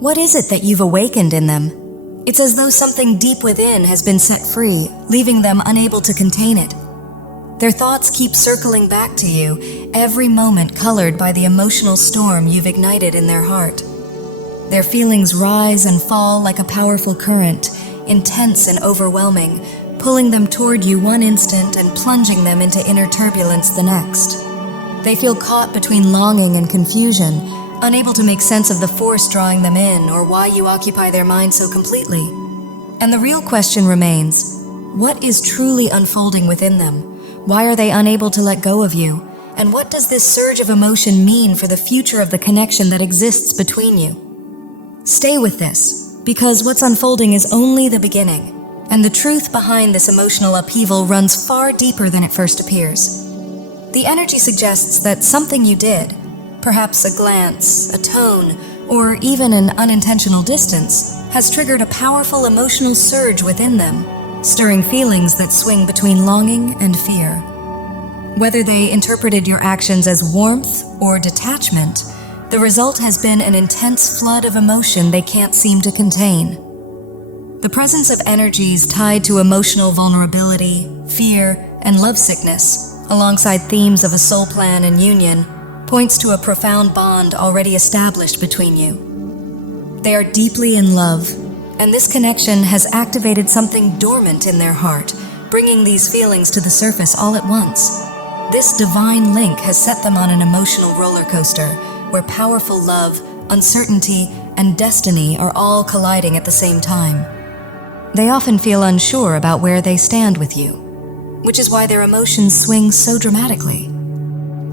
What is it that you've awakened in them? It's as though something deep within has been set free, leaving them unable to contain it. Their thoughts keep circling back to you, every moment colored by the emotional storm you've ignited in their heart. Their feelings rise and fall like a powerful current, intense and overwhelming, pulling them toward you one instant and plunging them into inner turbulence the next. They feel caught between longing and confusion, unable to make sense of the force drawing them in or why you occupy their mind so completely. And the real question remains, what is truly unfolding within them? Why are they unable to let go of you? And what does this surge of emotion mean for the future of the connection that exists between you? Stay with this, because what's unfolding is only the beginning, and the truth behind this emotional upheaval runs far deeper than it first appears. The energy suggests that something you did, perhaps a glance, a tone, or even an unintentional distance, has triggered a powerful emotional surge within them, stirring feelings that swing between longing and fear. Whether they interpreted your actions as warmth or detachment, the result has been an intense flood of emotion they can't seem to contain. The presence of energies tied to emotional vulnerability, fear, and lovesickness, alongside themes of a soul plan and union, points to a profound bond already established between you. They are deeply in love, and this connection has activated something dormant in their heart, bringing these feelings to the surface all at once. This divine link has set them on an emotional roller coaster, where powerful love, uncertainty, and destiny are all colliding at the same time. They often feel unsure about where they stand with you, which is why their emotions swing so dramatically.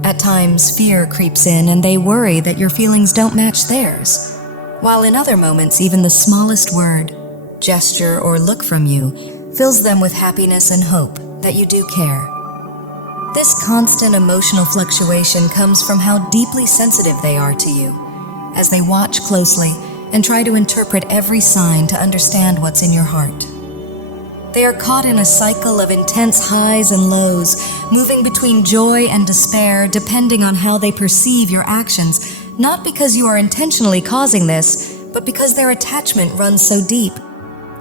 At times, fear creeps in and they worry that your feelings don't match theirs, while in other moments, even the smallest word, gesture, or look from you fills them with happiness and hope that you do care. This constant emotional fluctuation comes from how deeply sensitive they are to you, as they watch closely and try to interpret every sign to understand what's in your heart. They are caught in a cycle of intense highs and lows, moving between joy and despair depending on how they perceive your actions, not because you are intentionally causing this, but because their attachment runs so deep.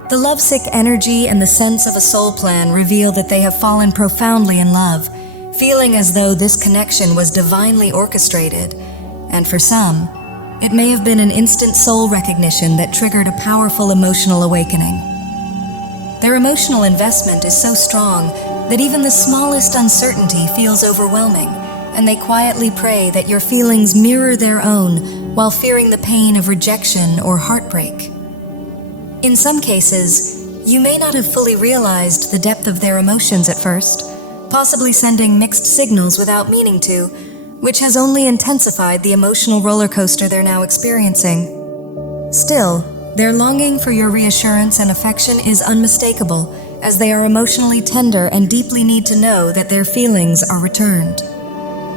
The lovesick energy and the sense of a soul plan reveal that they have fallen profoundly in love, feeling as though this connection was divinely orchestrated. And for some, it may have been an instant soul recognition that triggered a powerful emotional awakening. Their emotional investment is so strong that even the smallest uncertainty feels overwhelming, and they quietly pray that your feelings mirror their own while fearing the pain of rejection or heartbreak. In some cases, you may not have fully realized the depth of their emotions at first, possibly sending mixed signals without meaning to, which has only intensified the emotional roller coaster they're now experiencing. Still, their longing for your reassurance and affection is unmistakable, as they are emotionally tender and deeply need to know that their feelings are returned.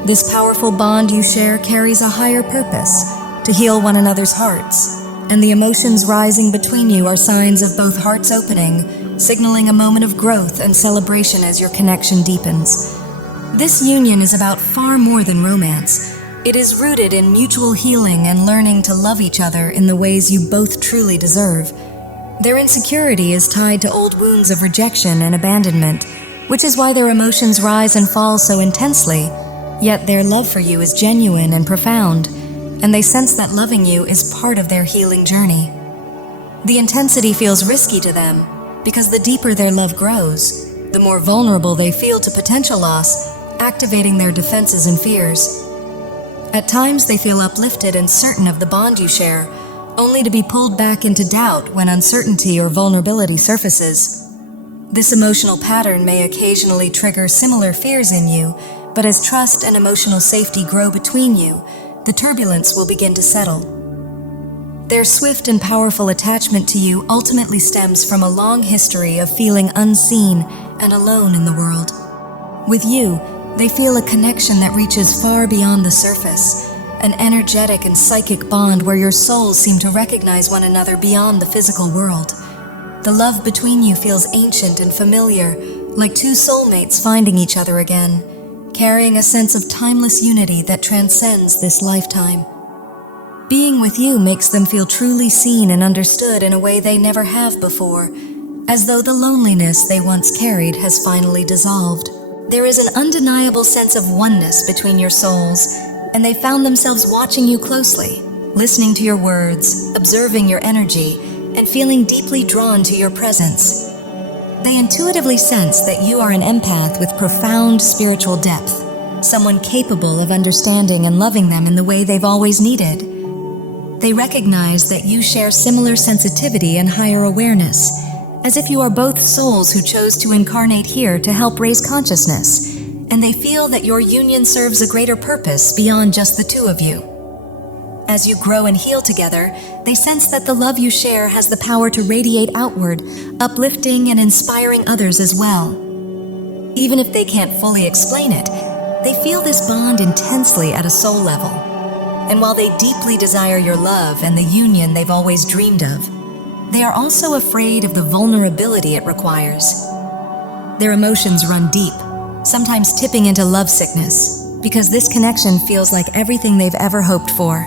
This powerful bond you share carries a higher purpose, to heal one another's hearts, and the emotions rising between you are signs of both hearts opening, signaling a moment of growth and celebration as your connection deepens. This union is about far more than romance. It is rooted in mutual healing and learning to love each other in the ways you both truly deserve. Their insecurity is tied to old wounds of rejection and abandonment, which is why their emotions rise and fall so intensely. Yet their love for you is genuine and profound, and they sense that loving you is part of their healing journey. The intensity feels risky to them, because the deeper their love grows, the more vulnerable they feel to potential loss, activating their defenses and fears. At times they feel uplifted and certain of the bond you share, only to be pulled back into doubt when uncertainty or vulnerability surfaces. This emotional pattern may occasionally trigger similar fears in you, but as trust and emotional safety grow between you, the turbulence will begin to settle. Their swift and powerful attachment to you ultimately stems from a long history of feeling unseen and alone in the world. With you, they feel a connection that reaches far beyond the surface, an energetic and psychic bond where your souls seem to recognize one another beyond the physical world. The love between you feels ancient and familiar, like two soulmates finding each other again, carrying a sense of timeless unity that transcends this lifetime. Being with you makes them feel truly seen and understood in a way they never have before, as though the loneliness they once carried has finally dissolved. There is an undeniable sense of oneness between your souls, and they found themselves watching you closely, listening to your words, observing your energy, and feeling deeply drawn to your presence. They intuitively sense that you are an empath with profound spiritual depth, someone capable of understanding and loving them in the way they've always needed. They recognize that you share similar sensitivity and higher awareness, as if you are both souls who chose to incarnate here to help raise consciousness, and they feel that your union serves a greater purpose beyond just the two of you. As you grow and heal together, they sense that the love you share has the power to radiate outward, uplifting and inspiring others as well. Even if they can't fully explain it, they feel this bond intensely at a soul level. And while they deeply desire your love and the union they've always dreamed of, they are also afraid of the vulnerability it requires. Their emotions run deep, sometimes tipping into lovesickness, because this connection feels like everything they've ever hoped for.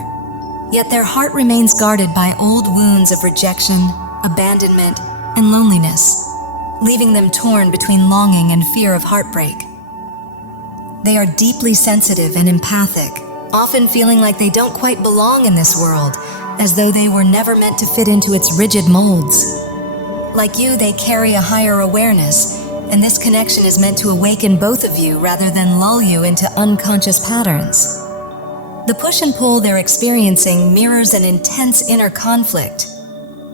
Yet their heart remains guarded by old wounds of rejection, abandonment, and loneliness, leaving them torn between longing and fear of heartbreak. They are deeply sensitive and empathic, often feeling like they don't quite belong in this world, as though they were never meant to fit into its rigid molds. Like you, they carry a higher awareness, and this connection is meant to awaken both of you rather than lull you into unconscious patterns. The push and pull they're experiencing mirrors an intense inner conflict.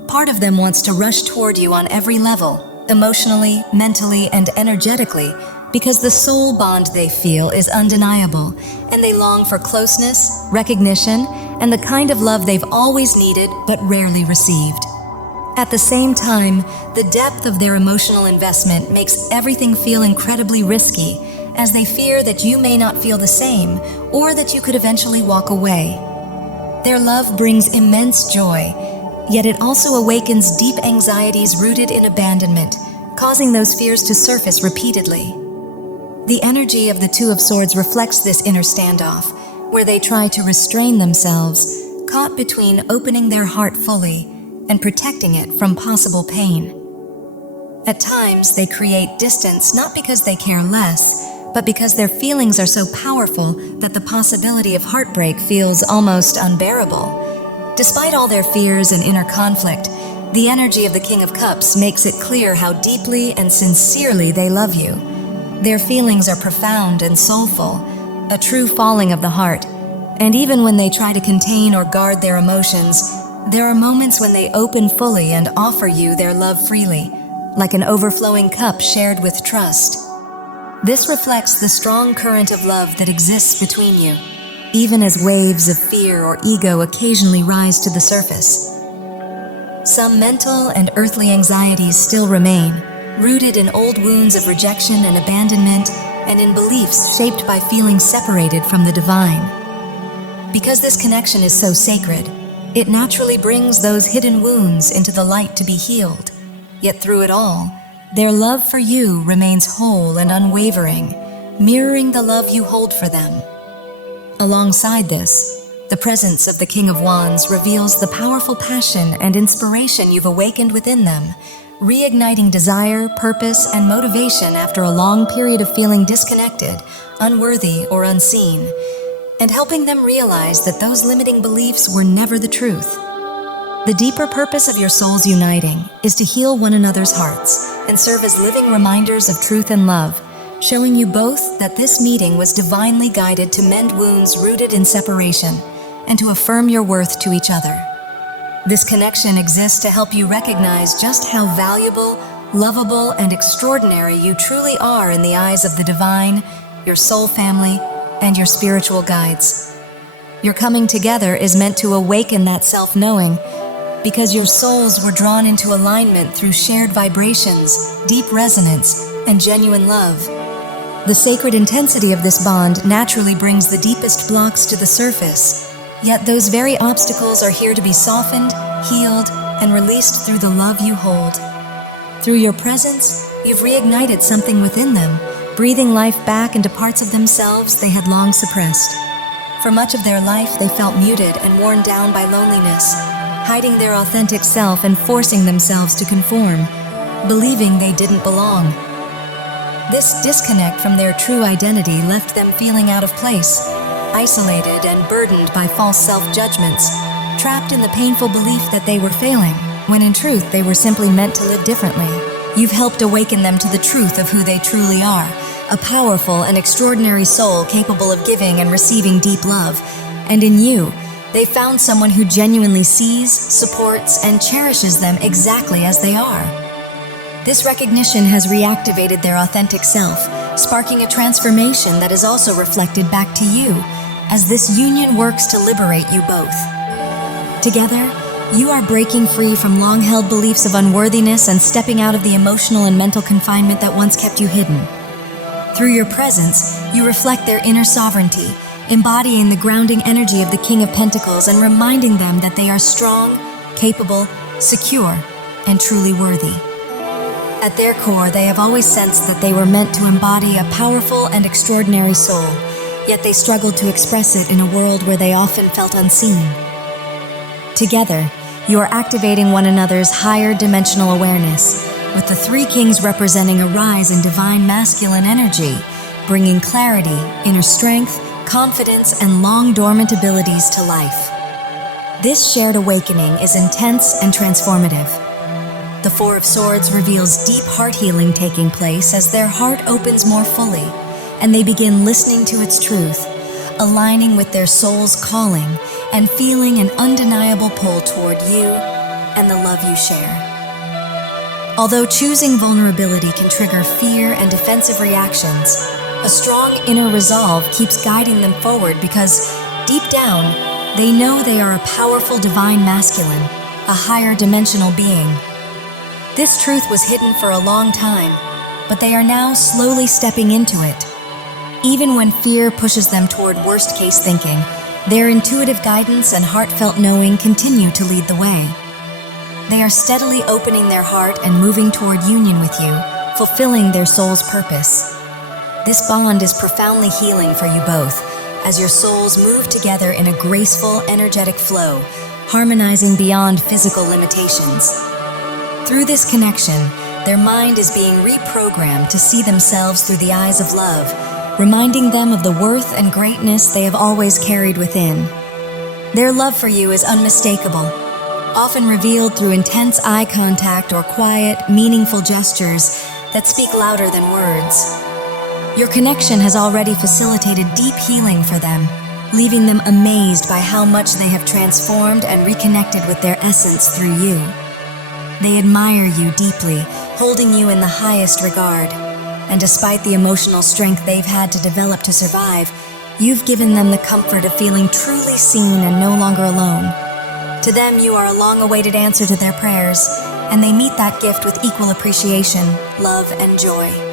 Part of them wants to rush toward you on every level, emotionally, mentally, and energetically, because the soul bond they feel is undeniable, and they long for closeness, recognition, and the kind of love they've always needed but rarely received. At the same time, the depth of their emotional investment makes everything feel incredibly risky, as they fear that you may not feel the same, or that you could eventually walk away. Their love brings immense joy, yet it also awakens deep anxieties rooted in abandonment, causing those fears to surface repeatedly. The energy of the Two of Swords reflects this inner standoff, where they try to restrain themselves, caught between opening their heart fully and protecting it from possible pain. At times, they create distance not because they care less, but because their feelings are so powerful that the possibility of heartbreak feels almost unbearable. Despite all their fears and inner conflict, the energy of the King of Cups makes it clear how deeply and sincerely they love you. Their feelings are profound and soulful, a true falling of the heart, and even when they try to contain or guard their emotions, there are moments when they open fully and offer you their love freely, like an overflowing cup shared with trust. This reflects the strong current of love that exists between you, even as waves of fear or ego occasionally rise to the surface. Some mental and earthly anxieties still remain, rooted in old wounds of rejection and abandonment, and in beliefs shaped by feeling separated from the divine. Because this connection is so sacred, it naturally brings those hidden wounds into the light to be healed. Yet through it all, their love for you remains whole and unwavering, mirroring the love you hold for them. Alongside this, the presence of the King of Wands reveals the powerful passion and inspiration you've awakened within them, reigniting desire, purpose, and motivation after a long period of feeling disconnected, unworthy, or unseen, and helping them realize that those limiting beliefs were never the truth. The deeper purpose of your souls uniting is to heal one another's hearts and serve as living reminders of truth and love, showing you both that this meeting was divinely guided to mend wounds rooted in separation and to affirm your worth to each other. This connection exists to help you recognize just how valuable, lovable, and extraordinary you truly are in the eyes of the divine, your soul family, and your spiritual guides. Your coming together is meant to awaken that self-knowing, because your souls were drawn into alignment through shared vibrations, deep resonance, and genuine love. The sacred intensity of this bond naturally brings the deepest blocks to the surface, yet those very obstacles are here to be softened, healed, and released through the love you hold. Through your presence, you've reignited something within them, breathing life back into parts of themselves they had long suppressed. For much of their life, they felt muted and worn down by loneliness, hiding their authentic self and forcing themselves to conform, believing they didn't belong. This disconnect from their true identity left them feeling out of place, isolated and burdened by false self-judgments, trapped in the painful belief that they were failing, when in truth they were simply meant to live differently. You've helped awaken them to the truth of who they truly are, a powerful and extraordinary soul capable of giving and receiving deep love. And in you, they found someone who genuinely sees, supports, and cherishes them exactly as they are. This recognition has reactivated their authentic self, sparking a transformation that is also reflected back to you, as this union works to liberate you both. Together, you are breaking free from long-held beliefs of unworthiness and stepping out of the emotional and mental confinement that once kept you hidden. Through your presence, you reflect their inner sovereignty, embodying the grounding energy of the King of Pentacles and reminding them that they are strong, capable, secure, and truly worthy. At their core, they have always sensed that they were meant to embody a powerful and extraordinary soul, yet they struggled to express it in a world where they often felt unseen. Together, you are activating one another's higher dimensional awareness, with the three kings representing a rise in divine masculine energy, bringing clarity, inner strength, confidence, and long-dormant abilities to life. This shared awakening is intense and transformative. The Four of Swords reveals deep heart healing taking place as their heart opens more fully, and they begin listening to its truth, aligning with their soul's calling, and feeling an undeniable pull toward you and the love you share. Although choosing vulnerability can trigger fear and defensive reactions, a strong inner resolve keeps guiding them forward because, deep down, they know they are a powerful divine masculine, a higher dimensional being. This truth was hidden for a long time, but they are now slowly stepping into it. Even when fear pushes them toward worst-case thinking, their intuitive guidance and heartfelt knowing continue to lead the way. They are steadily opening their heart and moving toward union with you, fulfilling their soul's purpose. This bond is profoundly healing for you both, as your souls move together in a graceful, energetic flow, harmonizing beyond physical limitations. Through this connection, their mind is being reprogrammed to see themselves through the eyes of love, reminding them of the worth and greatness they have always carried within. Their love for you is unmistakable, often revealed through intense eye contact or quiet, meaningful gestures that speak louder than words. Your connection has already facilitated deep healing for them, leaving them amazed by how much they have transformed and reconnected with their essence through you. They admire you deeply, holding you in the highest regard. And despite the emotional strength they've had to develop to survive, you've given them the comfort of feeling truly seen and no longer alone. To them, you are a long-awaited answer to their prayers, and they meet that gift with equal appreciation, love, and joy.